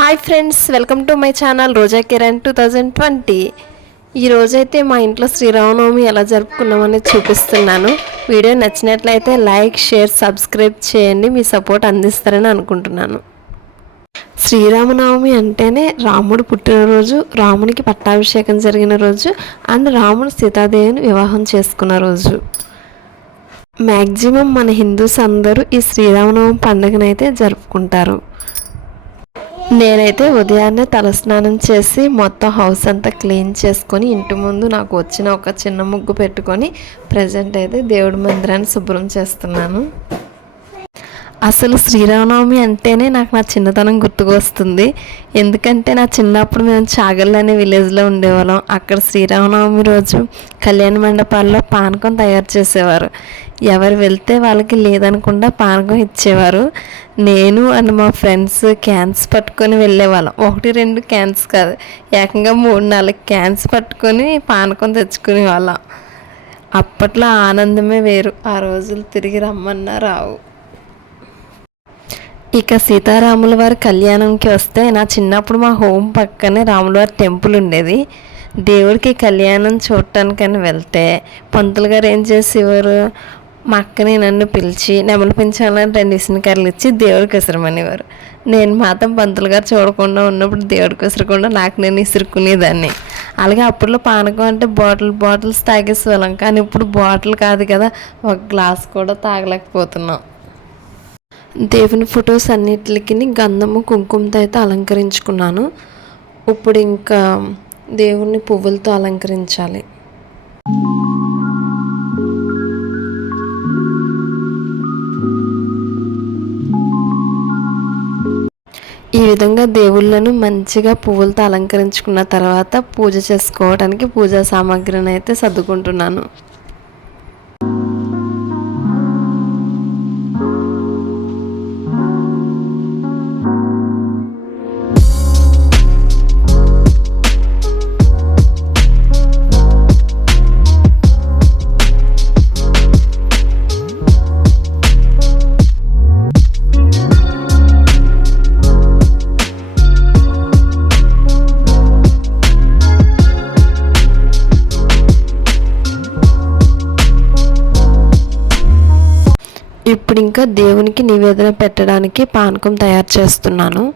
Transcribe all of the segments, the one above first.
Hi friends welcome to my channel Roja Kiran two thousand twenty ఈరోజైతే మా ఇంట్లో శ్రీరామనవమి ఎలా జరుపుకున్నామని చూపిస్తున్నాను. వీడియో నచ్చినట్లయితే లైక్ షేర్ సబ్స్క్రైబ్ చేయండి. మీ సపోర్ట్ అందిస్తారని అనుకుంటున్నాను. శ్రీరామనవమి అంటేనే రాముడు పుట్టినరోజు రామునికి పట్టాభిషేకం జరిగిన రోజు అండ్ రాముడు సీతాదేవిని వివాహం చేసుకున్న రోజు. మ్యాక్సిమం మన హిందూస్ అందరూ ఈ శ్రీరామనవమి పండుగనైతే జరుపుకుంటారు. నేనైతే ఉదయాన్నే తలస్నానం చేసి మొత్తం హౌస్ అంతా క్లీన్ చేసుకొని ఇంటి ముందు నాకు వచ్చిన ఒక చిన్న ముగ్గు పెట్టుకొని ప్రజెంట్ అయితే దేవుడి మందిరాన్ని శుభ్రం చేస్తున్నాను. అసలు శ్రీరామనవమి అంటేనే నాకు నా చిన్నతనం గుర్తుకొస్తుంది. ఎందుకంటే నా చిన్నప్పుడు మేము చాగల్ అనే విలేజ్లో ఉండేవాళ్ళం. అక్కడ శ్రీరామనవమి రోజు కళ్యాణ మండపాల్లో పానకం తయారు చేసేవారు. ఎవరు వెళ్తే వాళ్ళకి లేదనకుండా పానకం ఇచ్చేవారు. నేను అండ్ మా ఫ్రెండ్స్ క్యాన్స్ పట్టుకొని వెళ్ళేవాళ్ళం. ఒకటి రెండు క్యాన్స్ కాదు. ఏకంగా మూడు నాలుగు క్యాన్స్ పట్టుకొని పానకం తెచ్చుకునే వాళ్ళం అప్పట్లో ఆనందమే వేరు. ఆ రోజులు తిరిగి రమ్మన్నా రావు. ఇక సీతారాముల వారి కళ్యాణంకి వస్తే నా చిన్నప్పుడు మా హోమ్ పక్కనే రాముల వారి టెంపుల్ ఉండేది. దేవుడికి కళ్యాణం చూడటానికని వెళ్తే పంతులు గారు ఏం చేసేవారు? మా అక్కని నన్ను పిలిచి నెమలు పెంచాలని రెండు ఇసునకర్రలు ఇచ్చి దేవుడికి విసరమనేవారు. నేను మాత్రం పంతులు గారు చూడకుండా ఉన్నప్పుడు దేవుడికి విసరకుండా నాకు నేను ఇసురుకునేదాన్ని అలాగే అప్పట్లో పానకం అంటే బాటిల్ బాటిల్స్ తాగేసేవాళ్ళం. కానీ ఇప్పుడు బాటిల్ కాదు కదా ఒక గ్లాస్ కూడా తాగలేకపోతున్నాం. దేవుని ఫొటోస్ అన్నిటికి గంధము కుంకుమతో అయితే అలంకరించుకున్నాను. ఇప్పుడు ఇంకా దేవుణ్ణి పువ్వులతో అలంకరించాలి. ఈ విధంగా దేవుళ్ళను మంచిగా పువ్వులతో అలంకరించుకున్న తర్వాత పూజ చేసుకోవడానికి పూజా సామాగ్రిని అయితే సర్దుకుంటున్నాను. ఇప్పుడు ఇంకా దేవునికి నివేదన పెట్టడానికి పానకం తయారు చేస్తున్నాను.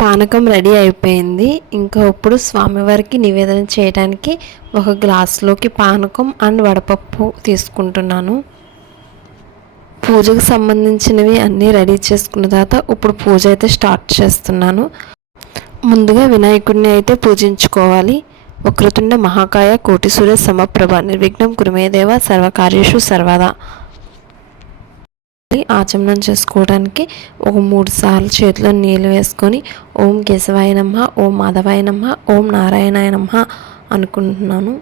పానకం రెడీ అయిపోయింది. ఇంకా ఇప్పుడు స్వామివారికి నివేదన చేయడానికి ఒక గ్లాస్లోకి పానకం అండ్ వడపప్పు తీసుకుంటున్నాను. పూజకు సంబంధించినవి అన్నీ రెడీ చేసుకున్న తర్వాత ఇప్పుడు పూజ అయితే స్టార్ట్ చేస్తున్నాను. ముందుగా వినాయకుడిని అయితే పూజించుకోవాలి. వక్రతుండ మహాకాయ కోటి సూర్య సమప్రభ నిర్విఘ్నం కురుమేదేవ సర్వకార్యేషు సర్వదా. ఆచమనం చేసుకోవడానికి ఒక మూడు సార్లు చేతిలో నీళ్ళు వేసుకొని ఓం కేశవాయ నమ ఓం మాధవాయ నమ ఓం నారాయణాయ నమ అనుకుంటున్నాను.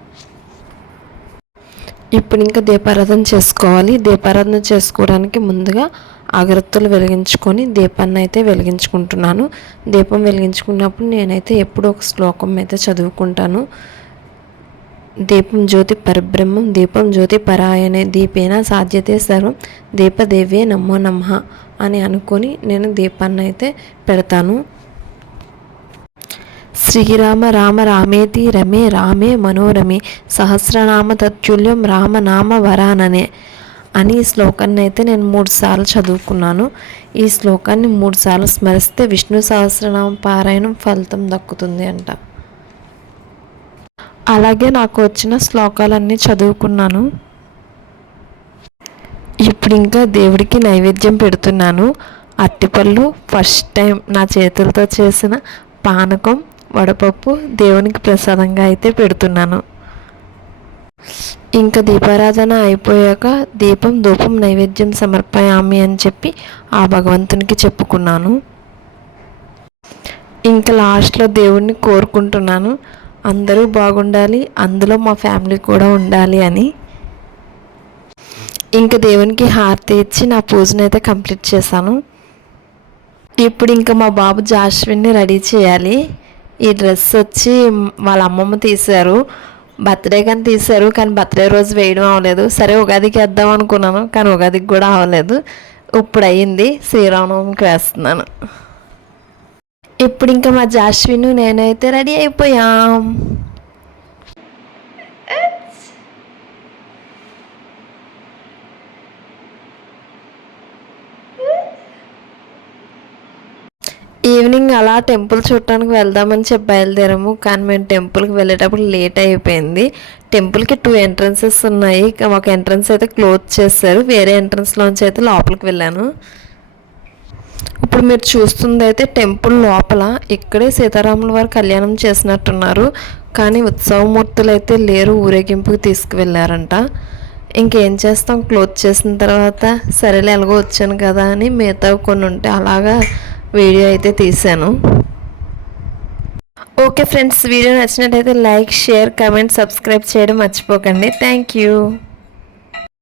ఇప్పుడు ఇంకా దీపారాధన చేసుకోవాలి. దీపారాధన చేసుకోవడానికి ముందుగా అగరత్తులు వెలిగించుకొని దీపాన్ని అయితే వెలిగించుకుంటున్నాను. దీపం వెలిగించుకున్నప్పుడు నేనైతే ఎప్పుడూ ఒక శ్లోకం అయితే చదువుకుంటాను. దీపం జ్యోతి పరబ్రహ్మం దీపం జ్యోతి పరాయణే దీపేన సాధ్యతే సర్వం దీపదేవే నమో నమ అని అనుకొని నేను దీపాన్ని అయితే పెడతాను. శ్రీరామ రామ రామేతి రమే రామే మనోరమే సహస్రనామ తత్తుల్యం రామనామ వరాననే అని ఈ శ్లోకాన్ని అయితే నేను మూడు సార్లు చదువుకున్నాను. ఈ శ్లోకాన్ని మూడు సార్లు స్మరిస్తే విష్ణు సహస్రనామ పారాయణం ఫలితం దక్కుతుంది అంట. అలాగే నాకు వచ్చిన శ్లోకాలన్నీ చదువుకున్నాను. ఇప్పుడు ఇంకా దేవుడికి నైవేద్యం పెడుతున్నాను. అట్టిపళ్ళు ఫస్ట్ టైం నా చేతులతో చేసిన పానకం వడపప్పు దేవునికి ప్రసాదంగా అయితే పెడుతున్నాను. ఇంకా దీపారాధన అయిపోయాక దీపం ధూపం నైవేద్యం సమర్పయామి అని చెప్పి ఆ భగవంతునికి చెప్పుకున్నాను. ఇంకా లాస్ట్లో దేవుణ్ణి కోరుకుంటున్నాను. అందరూ బాగుండాలి అందులో మా ఫ్యామిలీ కూడా ఉండాలి అని. ఇంకా దేవునికి హారతి ఇచ్చి నా పూజను అయితే కంప్లీట్ చేశాను. ఇప్పుడు ఇంకా మా బాబు జాస్విన్ని రెడీ చేయాలి. ఈ డ్రెస్ వచ్చి వాళ్ళ అమ్మమ్మ తీశారు. బర్త్డే కానీ తీశారు కానీ బర్త్డే రోజు వేయడం అవ్వలేదు సరే ఉగాదికి వేద్దాం అనుకున్నాను కానీ ఉగాదికి కూడా అవ్వలేదు ఇప్పుడు అయ్యింది శ్రీరామనవమికి వేస్తున్నాను. ఇప్పుడు ఇంకా మా జాస్విన్ నేనైతే రెడీ అయిపోయాం. ఈవినింగ్ అలా టెంపుల్ చూడటానికి వెళ్దామని చెప్పి బయలుదేరాము. కానీ మేము టెంపుల్కి వెళ్ళేటప్పుడు లేట్ అయిపోయింది. టెంపుల్కి టూ ఎంట్రన్సెస్ ఉన్నాయి. ఒక ఎంట్రన్స్ అయితే క్లోజ్ చేశారు. వేరే ఎంట్రన్స్లోంచి అయితే లోపలికి వెళ్ళాను. ఇప్పుడు మీరు చూస్తుంది అయితే టెంపుల్ లోపల ఇక్కడే సీతారాముల వారు కళ్యాణం చేసినట్టున్నారు. కానీ ఉత్సవమూర్తులు అయితే లేరు. ఊరేగింపుకి తీసుకువెళ్ళారంట. ఇంకేం చేస్తాం? క్లోజ్ చేసిన తర్వాత సరేలే ఎలాగో వచ్చాను కదా అని మిగతా కొన్ని ఉంటే అలాగా వీడియో అయితే తీశాను. ఓకే ఫ్రెండ్స్ వీడియో నచ్చినట్టయితే లైక్ షేర్ కమెంట్ సబ్స్క్రైబ్ చేయడం మర్చిపోకండి. Thank you.